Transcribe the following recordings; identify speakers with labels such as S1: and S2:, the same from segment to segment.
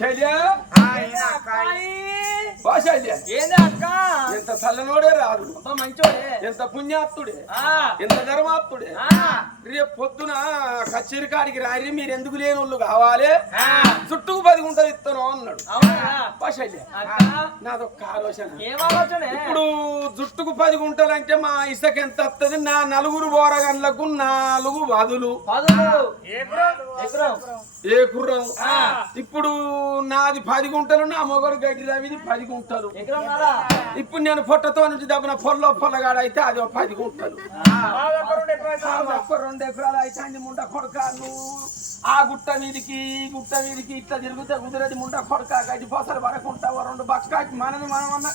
S1: శైల్య
S2: ఆయన
S1: బా శైల్య
S3: ఏంది అక్క?
S1: ఎంత చల్లనోడే రాదు.
S3: అబ్బా మంచోడే.
S1: ఎంత పుణ్యాత్తుడే.
S3: ఆ,
S1: ఎంత ధర్మాత్తుడే.
S3: ఆ,
S1: రేపు పొద్దున కచేరి కాడికి రారి మీరు ఎందుకు లేని వాళ్ళు కావాలి?
S3: ఆ.
S1: చుట్టుకు పది గుంటలు ఇస్తాను అన్నాడు. నాదొక్క ఆలోచన.
S3: ఏం ఆలోచనే?
S1: ఇప్పుడు జుట్టుకు పది గుంటలు అంటే మా ఇసుక ఎంత వస్తుంది నా నలుగురు బోరగన్లకు నాలుగు వదులు. ఏ కుర్రం? ఇప్పుడు నాది పది గుంటలు నా మొగడు గడ్డి రవిది పది గుంటలు
S3: నారా
S1: ఇప్పుడు నేను పొట్టతో నుంచి దబ్బిన పొల్ల పొల్లగాడ అయితే అది ఒక పది గుంటలు ఒక్క రెండు ఎకరాలు అయితే అన్ని ముండ కొడక నువ్వు ఆ గుట్ట మీదికి ఈ గుట్ట మీదికి ఇట్లా తిరిగితే కుదిరేది ముండ కొడక గడ్డి పోసలు పడకుంటావు రెండు బక్కాకి మనని మనం అన్న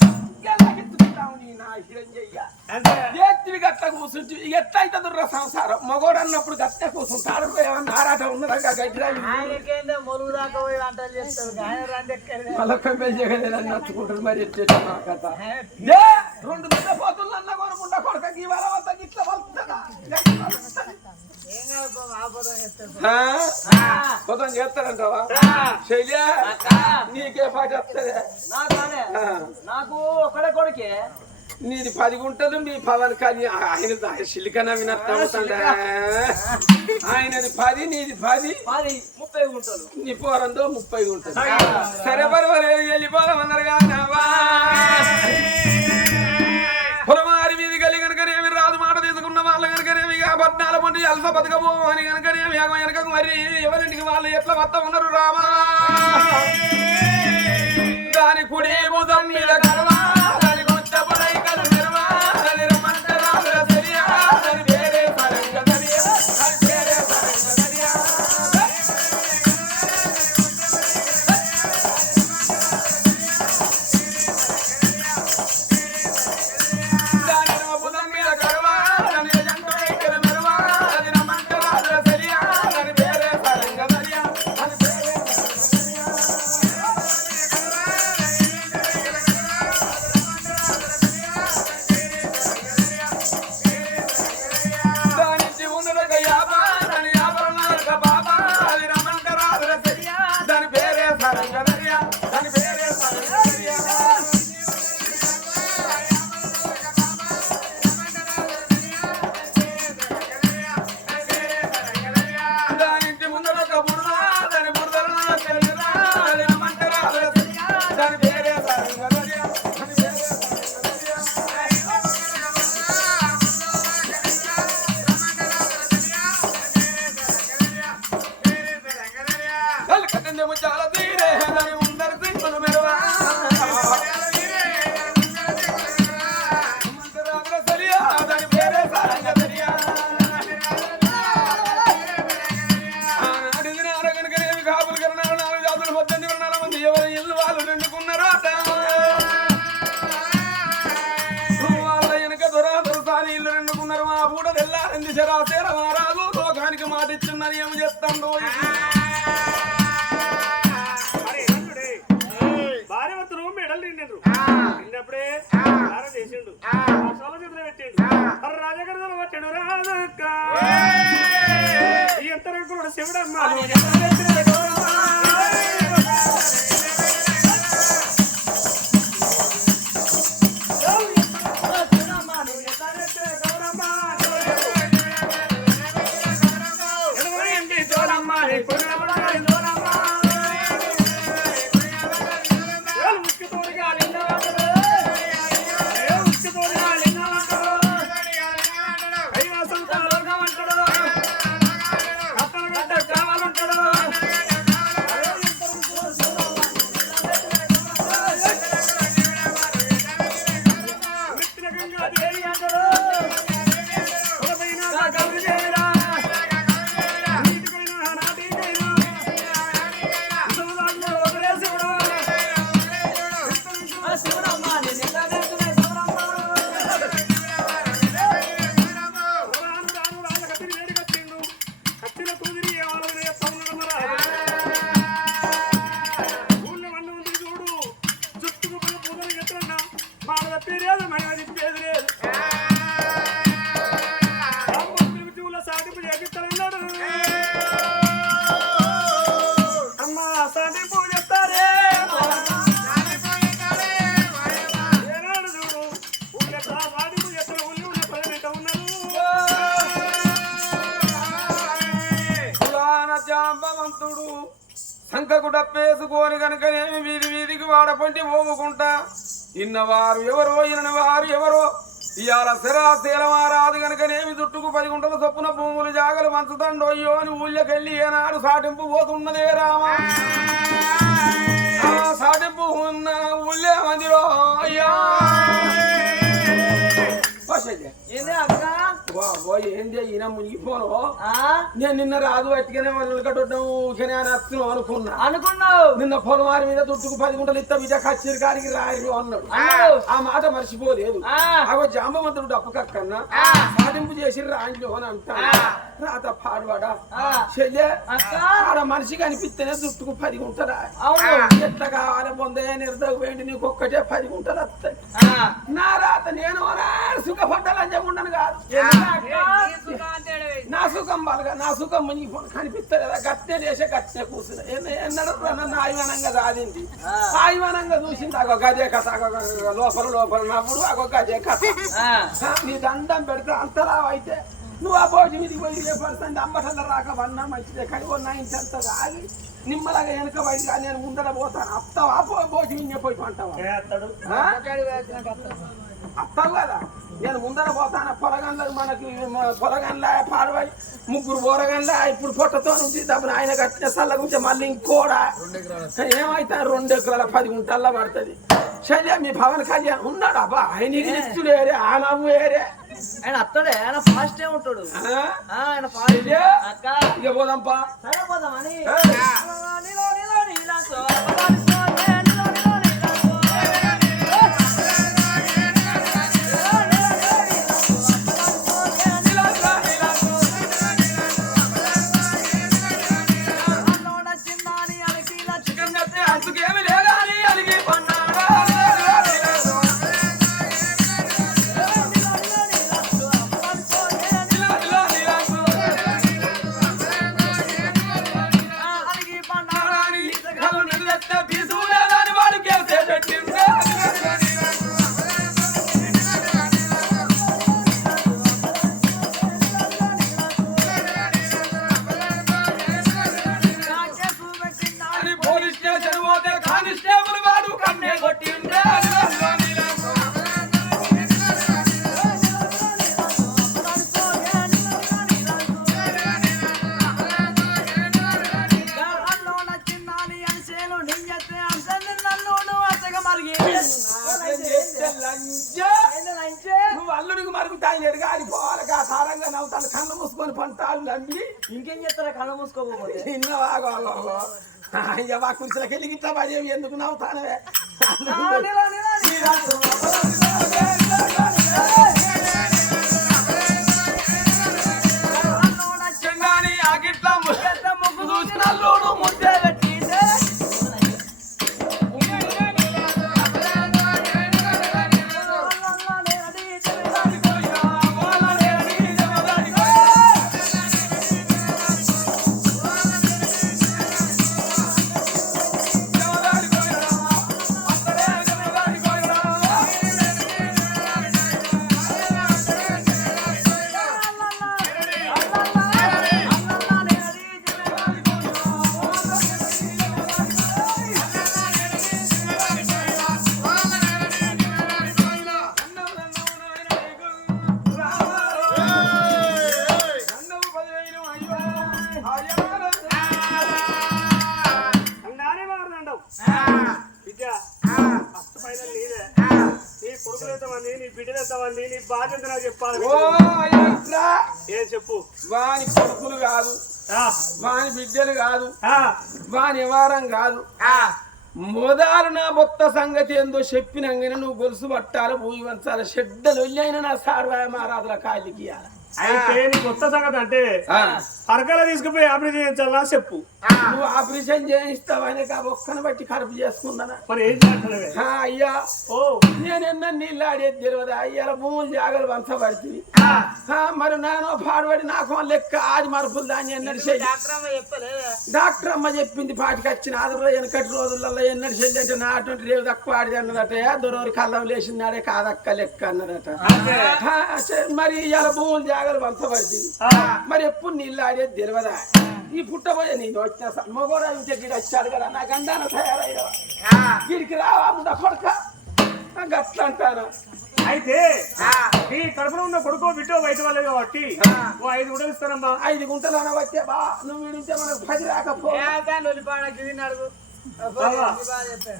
S1: ఎత్తివి గట్ల కూర్చుంటు ఎట్లా అయితే దుర్ర సంసారం? మగోడు అన్నప్పుడు గట్ట కూర్చుంటాడు ఏమన్నా ఆరాట ఉన్నదా? గడ్డి మరి నా కథ? ఏ? రెండు దుడ్డ పోతులు అన్న కొనుకుంటా కొడక ఇవాళ వద్ద గిట్ల వస్తుందా. మొత్తం చేస్తాడంటావా శైలి నీకే పాట
S3: నాకు ఒక్కడే కొడుకే.
S1: నీది పది గుంటలు మీ పవన్ కానీ ఆయన సిలికన వినస్తాండే ఆయనది పది నీది పది.
S3: ముప్పై గుంటలు.
S1: నీ పోరంతో ముప్పై గుంటలు. సరే. పర్వాలే వెళ్ళిపోదామన్నారు కాదవా ఇక పద్నాలుగు మంది బతకబో అని కనుకనేమి వేగం వెనకకు మరి ఎవరింటికి వాళ్ళు ఎట్లా వస్తా ఉన్నారు రామా? దాని కుడి భుజం మీద కరవా సంకకు డప్పేసుకొని కనుకనేమి వీధి వీధికి వాడపంటి మోముకుంటా ఇన్నవారు ఎవరో ఇనని వారు ఎవరో ఇవాళ శరాశీలమారాదు కనుకనేమి చుట్టుకు పది గుంటల చొప్పున భూములు జాగలు మంచుతండోయ్యో అని ఊళ్ళకెళ్ళి ఏనాడు సాటింపు పోతున్నదే రామా. సాటింపు ఉన్న ఊళ్ళే మందిలో అయ్యా.
S3: ఏంది
S1: ఈయన మునిగిపోను?
S3: ఆ?
S1: నేను నిన్న రాదు అట్టుగానే వాళ్ళు కట్టడం ఊరికనే అని వస్తున్నాం అనుకున్నా.
S3: అనుకున్నావు?
S1: నిన్న పొలమారి మీద దుట్టుకు పది గుంటలు ఇస్తా బిడ్డ కచ్చేరి కాడికి రాయరు అన్నాడు. ఆ మాట మర్చిపోలేదు. అగో జాంబవంతుడు డప్పు కక్కన్నా. సాధింపు చేసి రాండ్లు అని అంటాను రాత పాడువాడా ఆడ మనిషి కనిపిస్తేనే దుట్టుకు పది
S3: అవును.
S1: ఎట్లా కావాలి పొందే నిర్దకు వేయండి నీకు ఒక్కటే పది గుంటలు వస్తాయి. నా రాత నేను సుఖపడ్డాలని చెప్పుండను కాదు. నా సుఖం బాగా నా సుఖం మునిగిపోను కనిపిస్తుంది కదా గట్టే చేసే గట్టే కూర్చున్నా ఎన్న- ఎన్నడూ నన్ను ఆయువానంగా సాధింది ఆయువానంగా చూసింది అగో గదే కథ లోపల లోపల నవ్వుడు అగో గదే కథ. నీ దండం పెడితే అంతలా అయితే. నువ్వు ఆ భోజనం మీదకి పోయి ఏ పడుతుంది అంబటల్ల రాక వన్నా మంచిదే. కానీ ఓ నైన్ అంత ఆగి నిమ్మలాగా వెనక బయట నేను ముందర పోతాను. అత్తవా? పో భోజనం పోయి పంటావా? అత్తావు కదా? నేను ముందర పోతాను. పొలగన్లకు మనకి పొలగన్ల పాడబడి ముగ్గురు పోరగన్ల ఇప్పుడు పొట్టతో నుంచి డబ్బులు ఆయన కట్టిన సల్ల గురించి మళ్ళీ ఇంకోడా? ఏమైతే రెండు ఎకరాల పది గుంటల్లో పడుతుంది? సరే మీ పవన్ కళ్యాణ్. ఉన్నాడు అబ్బా ఆయనకి ఇచ్చుడు ఏరే ఆ నవ్వు ఏరే
S3: ఆయన అత్తడే ఆయన ఫాస్ట్ ఏ ఉంటాడు ఆయన ఫాస్ట్? అక్క.
S1: ఇక పోదాంపా.
S3: సరే పోదామని
S1: ఏయ్. కళ్ళు మూసుకొని పంటాలు నమ్మి
S3: ఇంకేం చేస్తారా కళ్ళ మూసుకోకపోతే
S1: నిన్న వాగో అయ్యా మా కుర్చీలకి వెళ్ళి గిట్లా పడి ఎందుకు నవ్వుతానవే? చూసిన అల్లుడు ముద్దే వాని కొడుకులు కాదు.
S4: ఆ,
S1: వాని బిడ్డలు కాదు.
S4: ఆ,
S1: వాని నివారం కాదు. మొదలు నా మొత్త సంగతి ఏందో చెప్పినంగానే నువ్వు గొలుసు పట్టాలి భూమి వంచాలి షెడ్డలు వెళ్ళైనా నా సార్వాయ మహారాజుల కాళ్ళకి.
S4: అయితే నీ కొత్త సంగతి అంటే అరకల తీసుకుపోయి ఆపరేషన్ చేయించాలా? చెప్పు.
S1: నువ్వు ఆపరేషన్ చేయిస్తావని ఒక్కని బట్టి కడుపు చేసుకున్నానా
S4: మరి ఏం చేస్తున్నావే?
S1: ఆ, అయ్యా
S4: ఓ.
S1: నేను ఎన్న నీళ్ళు ఆడేది తెలియదు అయ్యాల భూములు జాగలు వంచబడుతుంది మరి నేను పాడుబడి నాకు లెక్క ఆది మరుపులు దాన్ని ఎన్నడు చెయ్యి డాక్టర్ అమ్మ చెప్పింది పాటికి వచ్చిన ఆదురు వెనకటి రోజులలో ఎన్నడు చెల్లి అంటే నా అటువంటి రేవు తక్కువ ఆడిది అన్నదట దొరవరి కళ్ళం లేచినాడే కాదక్క లెక్క అన్నదట. మరి ఇవాళ భూములు జాగలు వంచబడుతుంది
S4: ఆ,
S1: మరి ఎప్పుడు నీళ్ళు ఆడేది తెలియదా? ఈ పుట్టబోయే నేను వచ్చిన సమ్మగోడ ఇంటి గిడి వచ్చాడు కదా నా గండాన తయారయ్యా గిడికి రావా ముందా కొడక? నాకు అట్లా అంటాను
S4: అయితే నీ కడుపులో ఉన్న కొడుకో బిడ్డో బయట వాళ్ళే కాబట్టి ఓ ఐదు గుడ్డలు ఇస్తానమ్మా
S1: ఐదు గుంటలు అనవచ్చే బా నువ్వు వీడింటే మనకు పది రాకపో.
S2: అడుగు.
S4: బావా,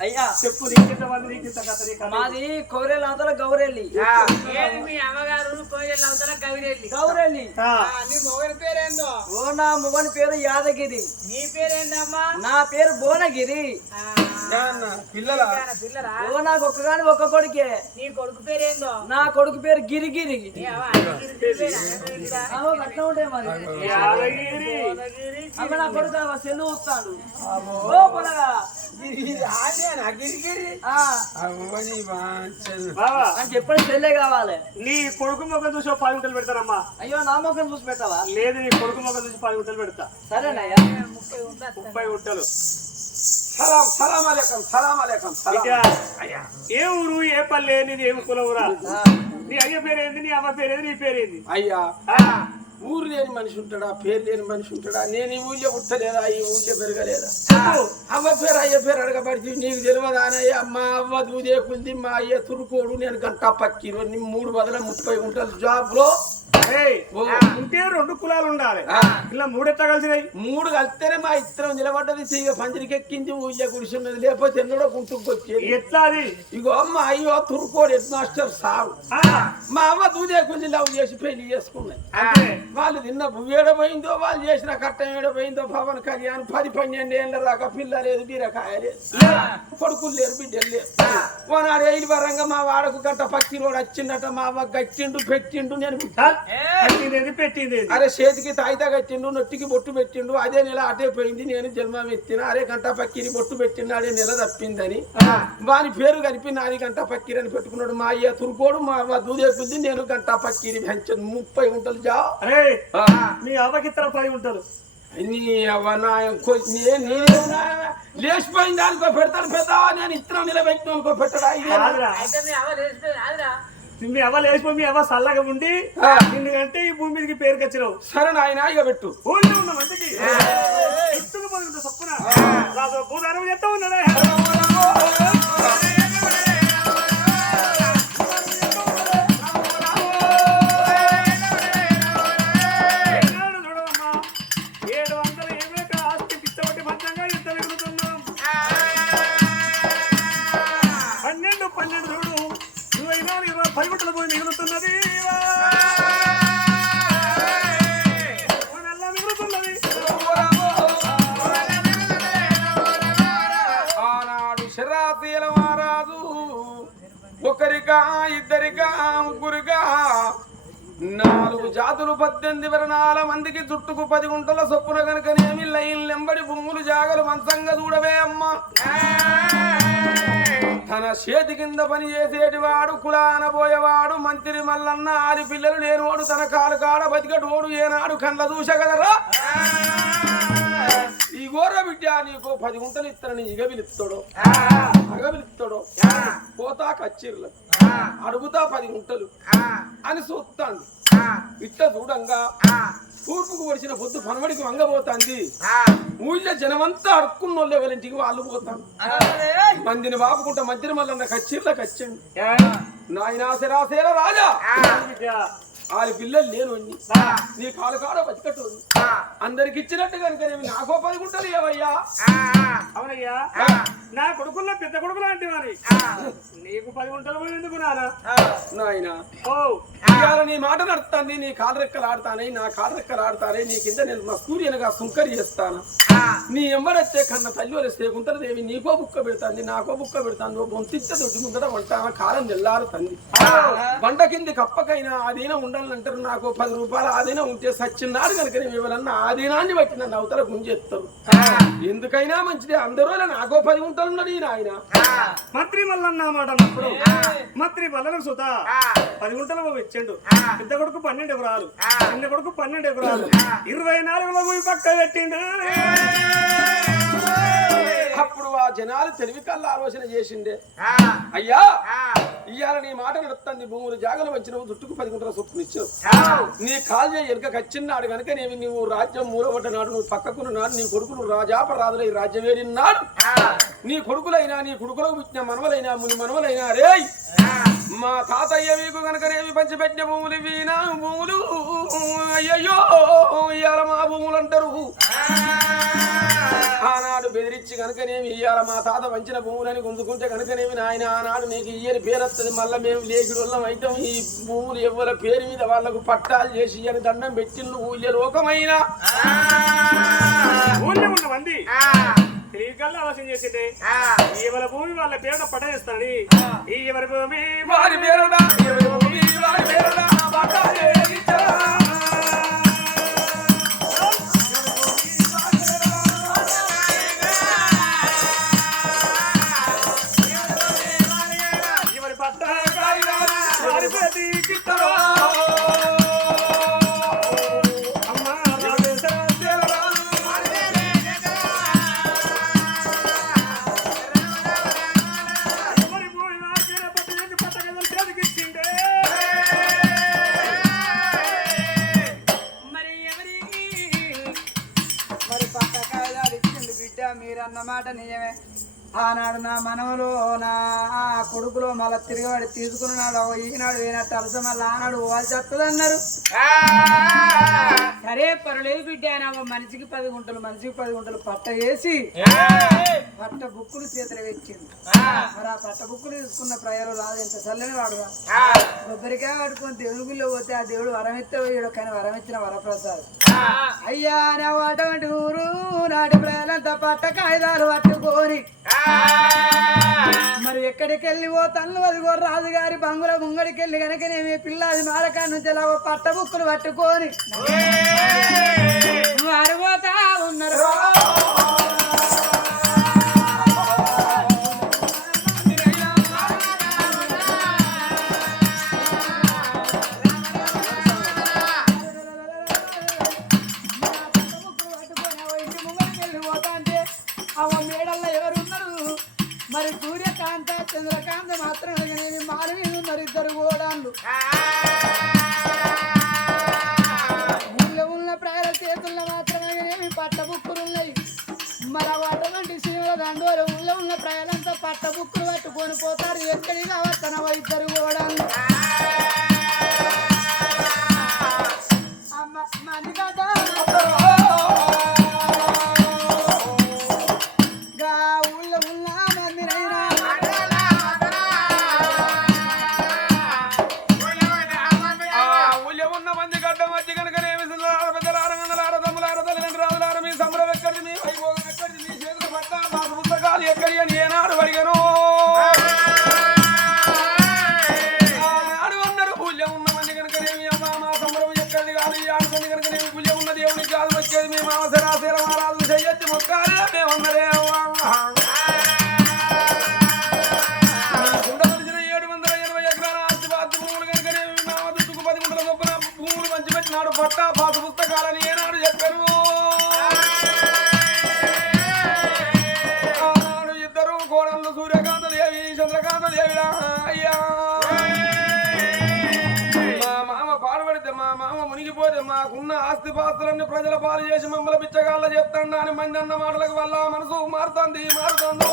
S3: అయ్యా
S4: చెప్పు మంది
S3: కౌరేళ్ళ అవతల గౌరెల్లి
S2: ఏది మీ అమ్మగారు? అవుతారా కవిరెల్లి
S3: గౌరెల్లి.
S4: ఆ,
S2: నీ మొగలి పేరేందో?
S3: ఓ నా మొగని పేరు యాదగిరి.
S2: నీ పేరేందమ్మా?
S3: నా పేరు భువనగిరి.
S1: పిల్లల?
S3: ఓ నాకు ఒక్కగాని ఒక్క కొడుకే.
S2: నీ కొడుకు పేరేందో?
S3: నా కొడుకు పేరు గిరిగిరి. అట్లా ఉంటాయి మరి. నా కొడుకు సెల్లు వస్తాడు ఓ పొలగా చెప్పని సెల్లే కావాలి
S4: నీ కొడుకు మొక్క చూసి పది గుంటలు పెడతానమ్మా.
S3: అయ్యో నా ముఖం చూసి పెట్టవా?
S4: లేదు నీ కొడుకు మొక్క చూసి పది గుంటలు పెడతా.
S3: సరేనయ్యా.
S2: ముప్పై ఉంటా
S4: ముప్పై గుంటలు.
S1: సలాం సలాం అలేకం సలాం అలేకం
S4: ఏ ఊరు ఏ పల్లె నీది ఏమి కులవురా నీ అయ్య పేరేంది నీ అమ్మ పేరేంది నీ పేరేంది?
S1: అయ్యా.
S4: ఆ,
S1: ఊరు లేని మనిషి ఉంటాడా? పేరు లేని మనిషి ఉంటాడా? నేను ఈ ఊళ్ళో పుట్టలేదా? ఈ ఊళ్ళో పెరగలేదా? అవ్వ పేరు అయ్య పేరు అడగబడి నీకు తెలియదా అనయ్య? అమ్మ అవ్వ దూదే కుంది మా అయ్య తురుకోడు నేను గంట పక్కిరు నీ మూడు వందల ముప్పై గుంటల జాబ్లో
S4: ఏయ్,
S1: ఓ.
S4: ఉంటే రెండు కులాలు ఉండాలి. ఇలా మూడెత్త కలిసినాయి?
S1: మూడు కలిస్తేనే మా ఇద్దరం నిలబడ్డది. తీగ పందిరికి ఎక్కింది ఊళ్ళో గుడిసున్నది. లేకపోతే ఎన్నడో గుంటుకొచ్చేది
S4: ఎట్లా అది?
S1: ఇగో అమ్మ అయ్యో తురుకోడు హెడ్ మాస్టర్ సారు
S4: ఆ,
S1: మా అమ్మ దూదే కుంది లవ్ చేసి పెళ్ళి చేసుకున్నాయి వాళ్ళు తిన్న ఏడ పోయిందో వాళ్ళు చేసిన కట్టం ఏడ పోయిందో పవన్ కళ్యాణ్ పది పన్నెండు ఏళ్ళ దాకా పిల్ల లేదు బీరకాయ లేదు. కొడుకులు లేరు బిడ్డలు లేరు. ఓనాడు ఐదు వరంగా మా వాడకు గంట పక్కి రోడ్ వచ్చిందట మా అవ్వ గచ్చిండు పెట్టిండు నేను
S4: పెట్టిందేది
S1: అరే చేతికి తాయితా కట్టిండు నొట్టికి బొట్టు పెట్టిండు అదే నెల అటే పోయింది నేను జన్మం ఎత్తిన అరే గంట పక్కిరి బొట్టు పెట్టిండు అదే నెల తప్పిందని. వాని పేరు కలిపి నాది గంట పక్కిరి అని పెట్టుకున్నాడు మా అయ్య తురుకోడు మా దూదేకుంది నేను గంట పక్కిరి పెంచదు ముప్పై గుంటలు జా.
S4: అరే. మీ అవ్వకిత్తర పది ఉంటారు
S1: నీ అవ్వ నా కొ- నే- నేనేమన్నా లేచిపోయిన దానికో పెడతాను పెద్దావా నేను ఇత్తనం నిలబెట్టిన అనుకో పెట్టడా
S2: మీ అవ్వ
S4: లేచిపోయి మీ అవ్వ చల్లగా ఉండి. నిన్నుకంటే ఈ భూమి మీదకి పేరుకి వచ్చినావు
S1: సరే నాయన ఇక పెట్టు.
S4: ఊళ్ళో ఉన్న మందికి. ఇట్టుకు పది ఉంటా చొప్పున చెప్తా ఉన్నాడే.
S1: ఒకరిగా ఇద్దరిగా ముగ్గురిగా నాలుగు జాతులు పద్దెనిమిది వరణాల మందికి జుట్టుకు పది గుంటల సొప్పున కనుకనేమి లైన్ లెంబడి భూములు జాగలు మంచంగా చూడవే అమ్మ. తన చేతి కింద పని చేసేటివాడు కులాన పోయేవాడు మంత్రి మల్లన్న ఆరి పిల్లలు లేనివాడు తన కాలు కాడ బతికటోడు ఏనాడు కండ్ల చూసగలరా ఈ గోర బిడ్డ నీకు పది గుంటలు ఇస్తానని ఇగ పిలుస్తాడు అగ పిలుస్తాడు పోతా కచ్చిర్లు అడుగుతా పది గుంటలు. అని చూస్తాడు ఇట్ట చూడంగా తూర్పుకు వచ్చిన పొద్దు పనమడికి వంగబోతాంది. ఊళ్ళో జనమంతా అడుక్కున్న వాళ్ళు ఎవరింటికి వాళ్ళు పోతాను మందిని బాపుకుంటా మధ్యన మళ్ళీ కచ్చిర్లకు వచ్చండి నాయనా శరాశేర రాజా. వాళ్ళ పిల్లలు లేను నీ కాలు కాడ బతికట్టు అందరికి ఇచ్చినట్టు కనుక నాకో పది గుంటలు ఏవయ్యా
S4: అవునయ్యా. నా కొడుకుల్లో పెద్ద కొడుకు లాంటి వారి నీకు పది గుంటలు పోయి ఎందుకు నానా?
S1: నాయన.
S4: ఓ.
S1: ఇవాళ నీ మాట నడుస్తుంది నీ కాలు రెక్కలు ఆడతానే నా కాలు రెక్కలు ఆడతానే నీ కింద నేను మా సూర్యనగా సుంకరి చేస్తాను. నీ ఎంబడొచ్చే కన్న తల్లి వస్తే గుంటలదేవి నీకో బుక్క పెడుతుంది నాకో బుక్క పెడుతుంది ఓ బొంతిచ్చ దొడ్డి ముందట వంట కాలం తెల్లారుతుంది. బండ కింది కప్పకైనా ఆదీనం ఉండాలంటారు నాకు పది రూపాయలు ఆదీనం ఉంటే సచ్చిన్నాడు కనుక నేను ఎవరన్నా ఆదీనాన్ని బట్టి నన్ను అవతల గుంజెత్తారు. ఎందుకైనా మంచిది అందరూ నాకో పది గుంటలు ఉన్నది నాయన
S4: మంత్రి మల్లన్న మాట అన్నప్పుడు మంత్రి మల్లన సుత పది గుంటలు ఇచ్చిండు. పెద్ద కొడుకు పన్నెండు ఎకరాలు చిన్న కొడుకు పన్నెండు ఎకరాలు ఇరవై నాలుగులో పోయి పక్క పెట్టిండు.
S1: అప్పుడు ఆ జనాలు తెలివి కల్లా ఆలోచన చేసిండే.
S2: ఆ,
S1: అయ్యా ఇవాళ నీ మాట నడుస్తుంది భూములు జాగలు వచ్చినవు దుట్టుకు పది గుంటల సొప్పులు ఇచ్చావు. నీ కాల్య ఎనక కచ్చిన్నాడు కనుక నేను నువ్వు రాజ్యం మూలబడ్డ నాడు నువ్వు పక్కకున్న నాడు నీ కొడుకులు రాజాప రాజులై రాజ్యం వేరినాడు
S2: ఆ,
S1: నీ కొడుకులైనా నీ కొడుకులకు పుట్టిన మనవలైనా ముని మనవలైనా రేయ్!
S2: ఆ,
S1: మా తాతయ్య మీకు కనుకనేమి పంచిపెట్టిన భూములు వీనా భూములు. అయ్యయ్యో ఇవాళ మా భూములు అంటారు ఆనాడు బెదిరించి కనుకనేమి ఇవాళ మా తాత వంచిన భూములని గుంజుకుంటే కనుకనేమి నాయన ఆనాడు నీకు ఇయ్యని పేరు వస్తుంది మళ్ళీ మేము లేకుడు వల్ల అయితే. ఈ భూములు ఎవ్వల పేరు మీద వాళ్ళకు పట్టాలు చేసి ఇయ్యని దండం పెట్టిండు ఊళ్ళే లోకమైన?
S4: ఊళ్ళో ఉన్న మంది ఎవరి భూమి వాళ్ళ పేరున పట్టేస్తానని ఈ ఎవరి భూమి
S1: వారి పేరున? ఇరవై భూమి? వారి పేరున?
S2: మీరన్నమాట నిజమే. ఆనాడు నా మనవలు నా కొడుకులో మళ్ళా తిరిగివాడి తీసుకున్నాడు ఈనాడు పోయినట్టు అలస మళ్ళీ ఆనాడు పోవాల్సి వస్తుంది అన్నారు సరే పర్లేదు బిడ్డ ఆయన మనిషికి పది గుంటలు మనిషికి పది గుంటలు పట్ట వేసి పట్ట బుక్కులు చేతులు పెట్టిండు. మరి ఆ పట్ట బుక్కులు తీసుకున్న ప్రయాలు రాదు ఎంత చల్లని వాడుగా కొబ్బరికాయ పట్టుకొని దేవుడి గుళ్ళో పోతే ఆ దేవుడు వరమిత్తే పోయాడు కానీ వరమిచ్చిన వరప్రసాద్. అయ్యా నా ఊరు ప్రజలంతా పట్ట కాగితాలు పట్టుకొని మరి ఎక్కడికి వెళ్ళి ఓ తల్లు అదిగో రాజుగారి బంగుల ముంగడికి వెళ్ళి కనుకనేమి పిల్లాది మారకా నుంచి ఇలా ఓ పట్ట బుక్కులు పట్టుకొని. అరిపోతా ఉన్నారు. పోతారు ఎక్కడికి
S1: మునిగిపోతే మాకున్న ఆస్తి పాస్తులన్నీ ప్రజల పాలు చేసి మమ్మల్ని బిచ్చగాళ్ళ చేస్తాడు అని మంది అన్న మాటలకు వల్ల మనసు మారుతుంది మారుతుంది.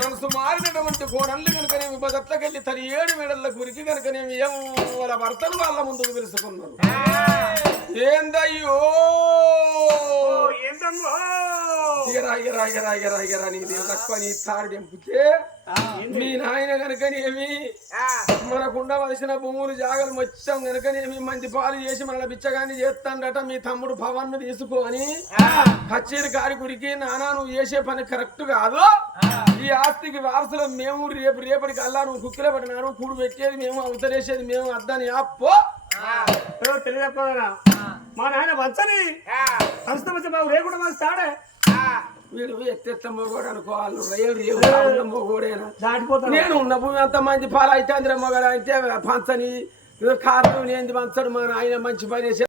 S1: మనసు మారినటువంటి కోడళ్ళు కనుకనేమి బగట్లకెళ్ళి తన ఏడు మెడల గురికి కనుకనేమి వాళ్ళ భర్తను వాళ్ళ ముందుకు పిలుచుకున్నారు ఏందయ్యో? ఇగరా ఇగరా ఇగరా ఇగరా ఇగరా నీ దేవుడు తక్కువ నీ తాడు తెంపితే మీ నాయన కనుకనేమి మనకు ఉండవలసిన భూములు జాగలు మొత్తం కనుకనేమి మంచి పాలు చేసి మన బిచ్చగాన్ని చేస్తాడట మీ తమ్ముడు పవన్ తీసుకొని కచ్చేరి కారి గుడికి నానా నువ్వు చేసే పని కరెక్ట్ కాదు. ఈ ఆస్తికి వారసులు మేము రేపు రేపటికి అల్లా నువ్వు కుక్కిలో పడినాడు కూడు పెట్టేది మేము అవతలేసేది మేము అద్దని అప్పో
S4: తెలియకపోయినా మా నాయన వచ్చని సంస్థ వచ్చి బాబు లేకుండా మన తాడే
S1: వీడు ఎత్తెత్త మొగోడు అనుకోవాలి మొగోడేనా?
S4: దాటిపోతాను
S1: నేను ఉన్న భూమి అంత మంది పాలు అయితే అందరం మొగడు అంటే పంచని కారణం ఏంది పంచడు మన ఆయన మంచి పని చేసే